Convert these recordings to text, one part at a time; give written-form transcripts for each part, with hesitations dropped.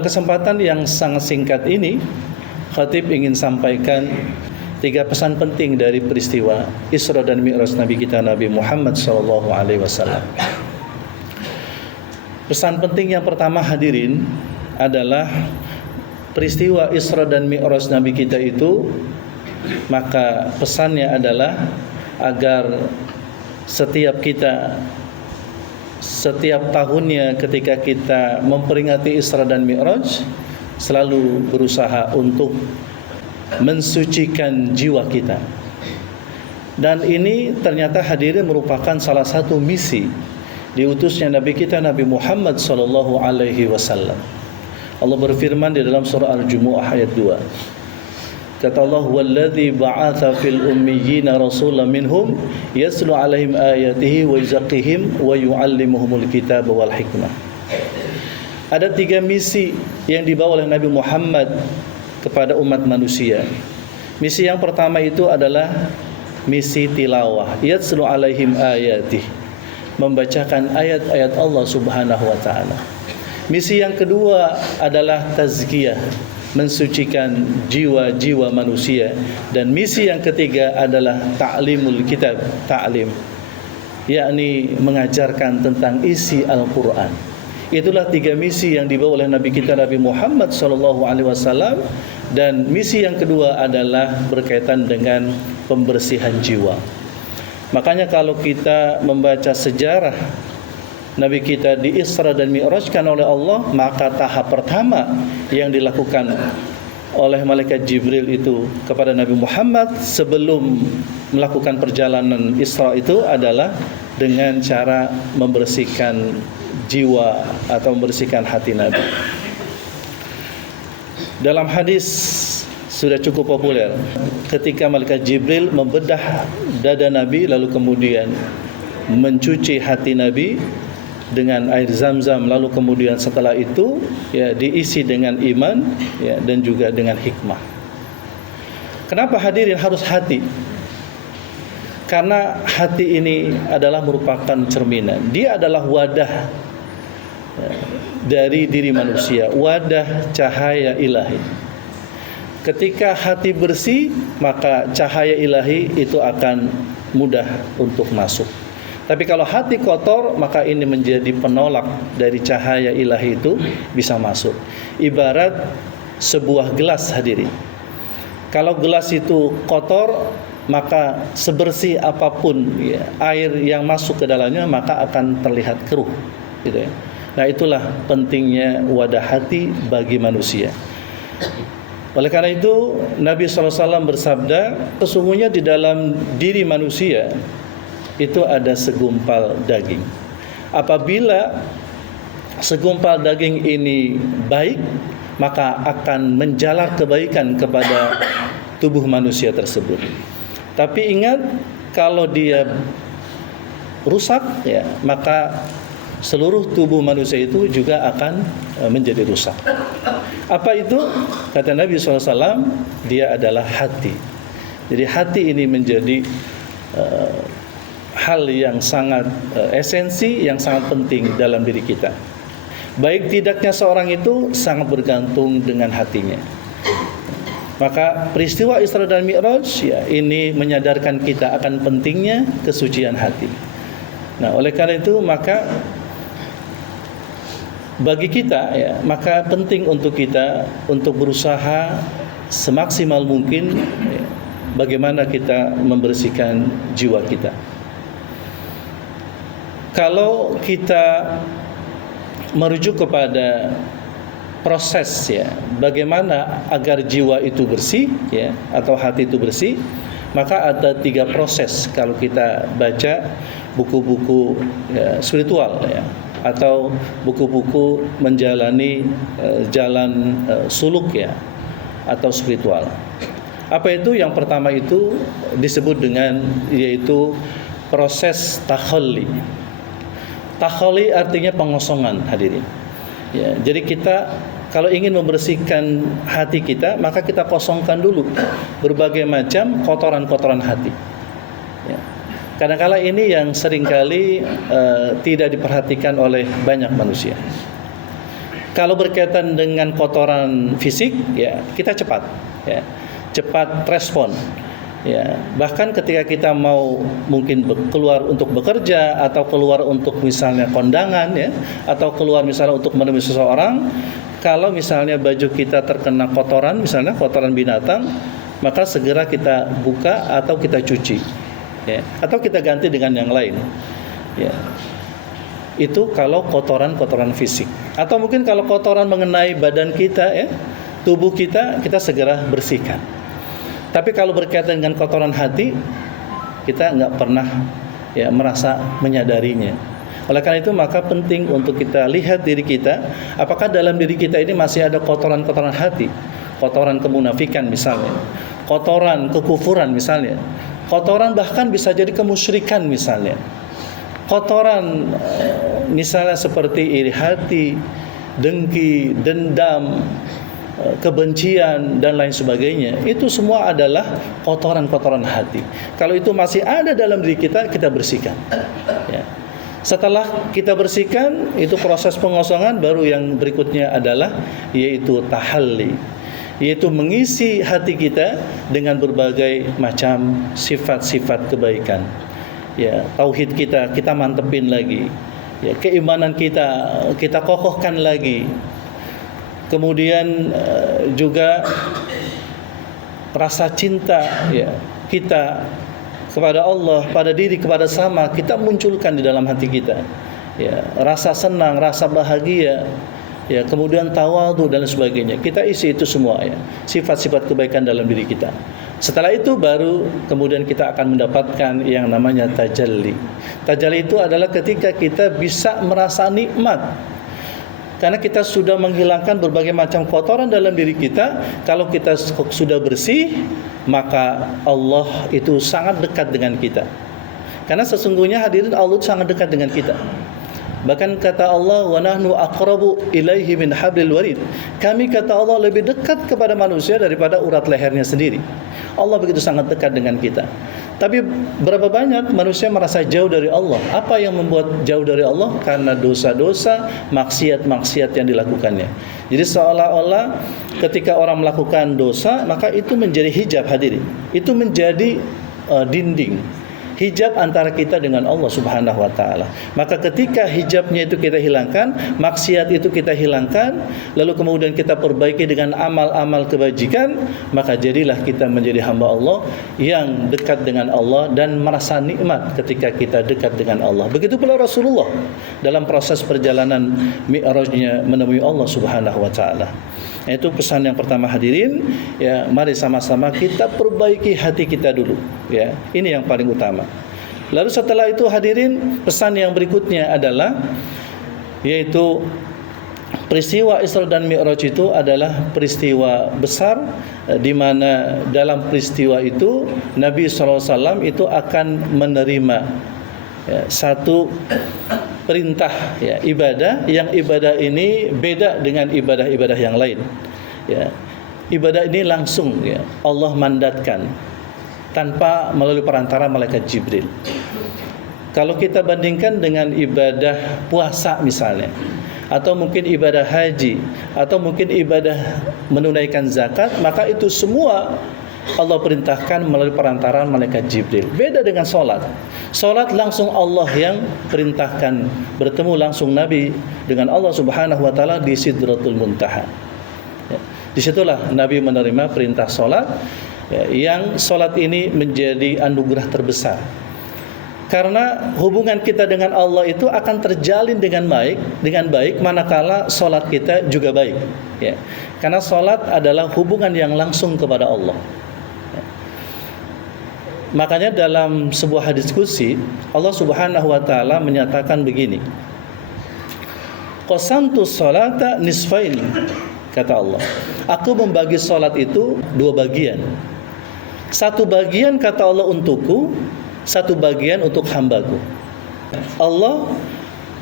Dalam kesempatan yang sangat singkat ini, khatib ingin sampaikan 3 pesan penting dari peristiwa Isra dan Mi'raj Nabi kita Nabi Muhammad SAW. Pesan penting yang pertama hadirin adalah peristiwa Isra dan Mi'raj Nabi kita itu, maka pesannya adalah agar setiap tahunnya ketika kita memperingati Isra dan Mi'raj selalu berusaha untuk mensucikan jiwa kita. Dan ini ternyata hadirin merupakan salah satu misi diutusnya Nabi kita Nabi Muhammad sallallahu alaihi wasallam. Allah berfirman di dalam surah Al-Jumu'ah ayat 2. Kata Allah, "Walladzi ba'atha fil ummiyina rasulan minhum yatlu 'alaihim ayatihi wa yuzakkihim wa yu'allimuhumul kitaba wal hikmah." Ada 3 misi yang dibawa oleh Nabi Muhammad kepada umat manusia. Misi yang pertama itu adalah misi tilawah, yatlu 'alaihim ayatihi, membacakan ayat-ayat Allah Subhanahu wa taala. Misi yang kedua adalah tazkiyah, mensucikan jiwa-jiwa manusia. Dan misi yang ketiga adalah ta'limul kitab, ta'lim, yakni mengajarkan tentang isi Al-Quran. Itulah 3 misi yang dibawa oleh Nabi kita Nabi Muhammad SAW. Dan misi yang kedua adalah berkaitan dengan pembersihan jiwa. Makanya kalau kita membaca sejarah Nabi kita di Isra dan Mi'rajkan oleh Allah, maka tahap pertama yang dilakukan oleh malaikat Jibril itu kepada Nabi Muhammad sebelum melakukan perjalanan Isra itu adalah dengan cara membersihkan jiwa atau membersihkan hati Nabi. Dalam hadis sudah cukup populer ketika malaikat Jibril membedah dada Nabi lalu kemudian mencuci hati Nabi dengan air Zam-Zam, lalu kemudian setelah itu ya diisi dengan iman ya, dan juga dengan hikmah. Kenapa hadirin harus hati? Karena hati ini adalah merupakan cerminan. Dia adalah wadah ya, dari diri manusia, wadah cahaya ilahi. Ketika hati bersih, maka cahaya ilahi itu akan mudah untuk masuk. Tapi kalau hati kotor, maka ini menjadi penolak dari cahaya ilahi itu bisa masuk. Ibarat sebuah gelas hadirin. Kalau gelas itu kotor, maka sebersih apapun ya, air yang masuk ke dalamnya maka akan terlihat keruh, gitu ya. Nah, itulah pentingnya wadah hati bagi manusia. Oleh karena itu Nabi SAW bersabda, sesungguhnya di dalam diri manusia itu ada segumpal daging. Apabila segumpal daging ini baik, maka akan menjalar kebaikan kepada tubuh manusia tersebut. Tapi ingat, kalau dia rusak ya, maka seluruh tubuh manusia itu juga akan menjadi rusak. Apa itu? Kata Nabi SAW, dia adalah hati. Jadi hati ini menjadi hal yang sangat esensi, yang sangat penting dalam diri kita. Baik tidaknya seorang itu sangat bergantung dengan hatinya. Maka peristiwa Isra dan Mi'raj ya, ini menyadarkan kita akan pentingnya kesucian hati. Nah, oleh karena itu maka bagi kita ya, maka penting untuk kita untuk berusaha semaksimal mungkin ya, bagaimana kita membersihkan jiwa kita. Kalau kita merujuk kepada proses ya, bagaimana agar jiwa itu bersih ya, atau hati itu bersih, maka ada 3 proses kalau kita baca buku-buku ya, spiritual ya, atau buku-buku menjalani jalan suluk ya, atau spiritual. Apa itu? Yang pertama itu disebut dengan yaitu proses takhalli. Takhalli artinya pengosongan hadirin. Ya, jadi kita kalau ingin membersihkan hati kita, maka kita kosongkan dulu berbagai macam kotoran-kotoran hati. Ya. Kadang-kala ini yang seringkali tidak diperhatikan oleh banyak manusia. Kalau berkaitan dengan kotoran fisik, ya kita cepat, ya cepat respon. Ya, bahkan ketika kita mau mungkin keluar untuk bekerja atau keluar untuk misalnya kondangan, ya, atau keluar misalnya untuk menemui seseorang, kalau misalnya baju kita terkena kotoran, misalnya kotoran binatang, maka segera kita buka atau kita cuci, ya, atau kita ganti dengan yang lain. Ya. Itu kalau kotoran-kotoran fisik. Atau mungkin kalau kotoran mengenai badan kita, ya, tubuh kita segera bersihkan. Tapi kalau berkaitan dengan kotoran hati, kita nggak pernah ya merasa menyadarinya. Oleh karena itu maka penting untuk kita lihat diri kita, apakah dalam diri kita ini masih ada kotoran-kotoran hati, kotoran kemunafikan misalnya, kotoran kekufuran misalnya, kotoran bahkan bisa jadi kemusyrikan misalnya, kotoran misalnya seperti iri hati, dengki, dendam, kebencian dan lain sebagainya. Itu semua adalah kotoran-kotoran hati. Kalau itu masih ada dalam diri kita, kita bersihkan, ya. Setelah kita bersihkan, itu proses pengosongan. Baru yang berikutnya adalah yaitu tahalli, yaitu mengisi hati kita dengan berbagai macam sifat-sifat kebaikan, ya. Tauhid kita mantepin lagi, ya. Keimanan kita kokohkan lagi. Kemudian juga rasa cinta, ya, kita kepada Allah, pada diri, kepada sama, kita munculkan di dalam hati kita, ya. Rasa senang, rasa bahagia, ya. Kemudian tawadhu dan sebagainya. Kita isi itu semua, ya, sifat-sifat kebaikan dalam diri kita. Setelah itu baru kemudian kita akan mendapatkan yang namanya tajalli. Tajalli itu adalah ketika kita bisa merasa nikmat. Karena kita sudah menghilangkan berbagai macam kotoran dalam diri kita. Kalau kita sudah bersih, maka Allah itu sangat dekat dengan kita. Karena sesungguhnya hadirin, Allah sangat dekat dengan kita. Bahkan kata Allah, wa nahnu aqrabu ilaihi min hablil warid. Kami, kata Allah, lebih dekat kepada manusia daripada urat lehernya sendiri. Allah begitu sangat dekat dengan kita. Tapi berapa banyak manusia merasa jauh dari Allah? Apa yang membuat jauh dari Allah? Karena dosa-dosa, maksiat-maksiat yang dilakukannya. Jadi seolah-olah ketika orang melakukan dosa, maka itu menjadi hijab, hadirin. Itu menjadi dinding, hijab antara kita dengan Allah Subhanahu wa taala. Maka ketika hijabnya itu kita hilangkan, maksiat itu kita hilangkan, lalu kemudian kita perbaiki dengan amal-amal kebajikan, maka jadilah kita menjadi hamba Allah yang dekat dengan Allah dan merasa nikmat ketika kita dekat dengan Allah. Begitu pula Rasulullah dalam proses perjalanan Mi'rajnya menemui Allah Subhanahu wa taala. Itu pesan yang pertama, hadirin, ya, mari sama-sama kita perbaiki hati kita dulu, ya. Ini yang paling utama. Lalu setelah itu, hadirin, pesan yang berikutnya adalah yaitu peristiwa Isra dan Mi'raj itu adalah peristiwa besar, di mana dalam peristiwa itu Nabi SAW itu akan menerima, ya, satu perintah, ya, ibadah, yang ibadah ini beda dengan ibadah-ibadah yang lain, ya. Ibadah ini langsung, ya, Allah mandatkan tanpa melalui perantara malaikat Jibril. Kalau kita bandingkan dengan ibadah puasa misalnya, atau mungkin ibadah haji, atau mungkin ibadah menunaikan zakat, maka itu semua Allah perintahkan melalui perantaraan malaikat Jibril. Beda dengan solat. Solat langsung Allah yang perintahkan, bertemu langsung Nabi dengan Allah Subhanahu wa taala di Sidratul Muntaha, ya. Disitulah Nabi menerima perintah solat, ya, yang solat ini menjadi anugerah terbesar. Karena hubungan kita dengan Allah itu akan terjalin dengan baik manakala solat kita juga baik, ya. Karena solat adalah hubungan yang langsung kepada Allah. Makanya dalam sebuah diskusi Allah Subhanahu wa taala menyatakan begini, qasamtu sholata nisfaini, kata Allah, aku membagi salat itu dua bagian. Satu bagian, kata Allah, untukku, satu bagian untuk hambaku. Allah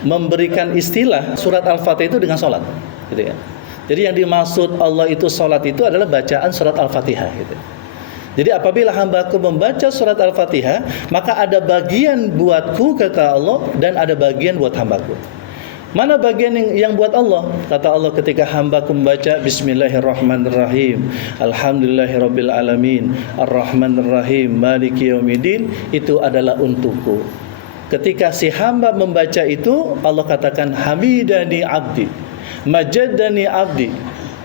memberikan istilah surat Al-Fatihah itu dengan salat, gitu ya. Jadi yang dimaksud Allah itu salat itu adalah bacaan surat Al-Fatihah, gitu. Jadi apabila hambaku membaca surat Al-Fatihah, maka ada bagian buatku, kata Allah, dan ada bagian buat hambaku. Mana bagian yang buat Allah? Kata Allah ketika hambaku membaca Bismillahirrahmanirrahim, Alhamdulillahirabbil alamin, Arrahmanirrahim, Maliki yaumiddin, itu adalah untukku. Ketika si hamba membaca itu, Allah katakan hamidani abdi, majadani abdi.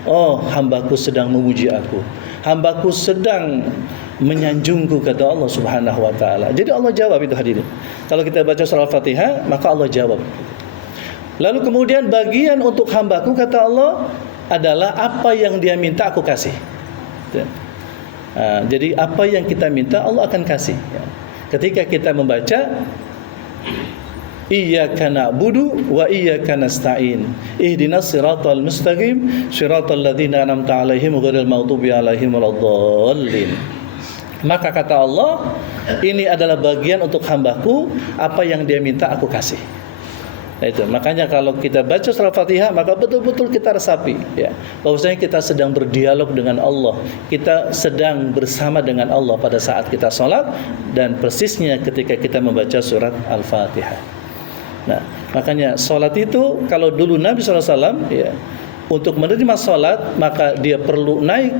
Oh, hambaku sedang memuji aku, hambaku sedang menyanjungku, kata Allah Subhanahu wa taala. Jadi Allah jawab itu, hadirin. Kalau kita baca surah Al-Fatihah, maka Allah jawab. Lalu kemudian bagian untuk hambaku, kata Allah, adalah apa yang dia minta aku kasih. Jadi apa yang kita minta Allah akan kasih. Ketika kita membaca Iyyaka na'budu wa iyyaka nasta'in, ihdinas siratal mustaqim, siratal ladzina an'amta 'alaihim ghairil maghdubi 'alaihim waladdallin. Maka kata Allah, ini adalah bagian untuk hambaku, apa yang dia minta aku kasih. Nah itu, makanya kalau kita baca surah Fatihah, maka betul-betul kita resapi, ya, bahwasanya kita sedang berdialog dengan Allah, kita sedang bersama dengan Allah pada saat kita sholat, dan persisnya ketika kita membaca surat Al-Fatihah. Nah, makanya sholat itu, kalau dulu Nabi SAW, ya, untuk menerima sholat, maka dia perlu naik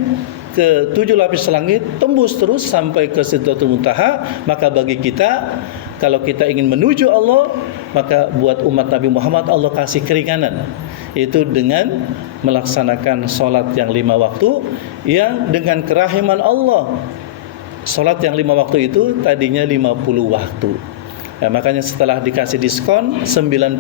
ke 7 lapis langit, tembus terus sampai ke Sidratul Muntaha. Maka bagi kita, kalau kita ingin menuju Allah, maka buat umat Nabi Muhammad Allah kasih keringanan, itu dengan melaksanakan sholat yang 5 waktu, yang dengan kerahiman Allah, sholat yang 5 waktu itu tadinya 50 waktu. Nah, makanya setelah dikasih diskon 90%,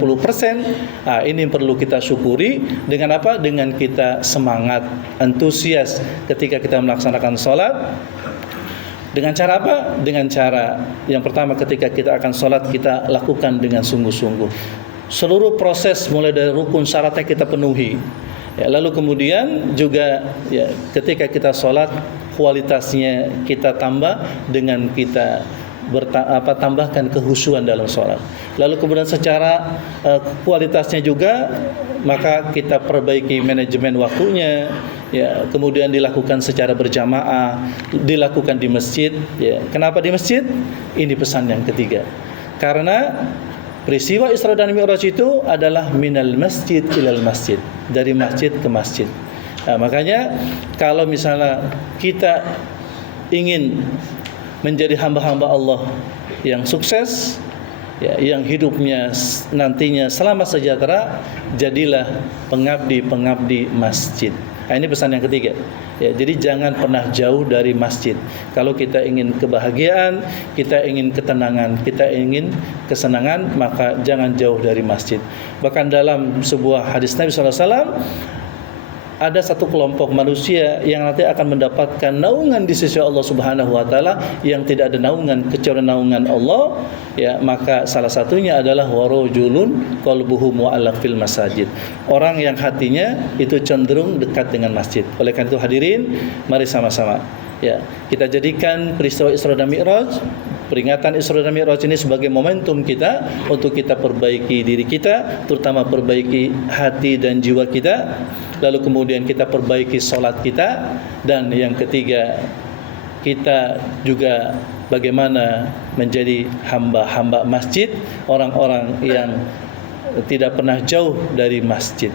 ini perlu kita syukuri. Dengan apa? Dengan kita semangat, antusias ketika kita melaksanakan sholat. Dengan cara apa? Dengan cara yang pertama, ketika kita akan sholat, kita lakukan dengan sungguh-sungguh. Seluruh proses mulai dari rukun syaratnya kita penuhi. Ya, lalu kemudian juga, ya, ketika kita sholat, kualitasnya kita tambah dengan kita tambahkan kehusuan dalam sholat. Lalu kemudian secara kualitasnya juga, maka kita perbaiki manajemen waktunya, ya, kemudian dilakukan secara berjamaah, dilakukan di masjid, ya. Kenapa di masjid? Ini pesan yang ketiga. Karena peristiwa Isra dan Mi'raj itu adalah minal masjid ilal masjid, dari masjid ke masjid. Nah, makanya kalau misalnya kita ingin menjadi hamba-hamba Allah yang sukses, ya, yang hidupnya nantinya selamat sejahtera, jadilah pengabdi-pengabdi masjid. Nah, ini pesan yang ketiga. Ya, jadi jangan pernah jauh dari masjid. Kalau kita ingin kebahagiaan, kita ingin ketenangan, kita ingin kesenangan, maka jangan jauh dari masjid. Bahkan dalam sebuah hadis Nabi SAW, ada satu kelompok manusia yang nanti akan mendapatkan naungan di sisi Allah Subhanahu wa taala, yang tidak ada naungan kecuali naungan Allah, ya, maka salah satunya adalah warajulun qalbuhu mu'allaq fil masajid. Orang yang hatinya itu cenderung dekat dengan masjid. Oleh karena itu hadirin, mari sama-sama, ya, kita jadikan peristiwa Isra dan Mi'raj, peringatan Isra dan Mi'raj ini sebagai momentum kita untuk kita perbaiki diri kita, terutama perbaiki hati dan jiwa kita. Lalu kemudian kita perbaiki sholat kita. Dan yang ketiga, kita juga bagaimana menjadi hamba-hamba masjid, orang-orang yang tidak pernah jauh dari masjid.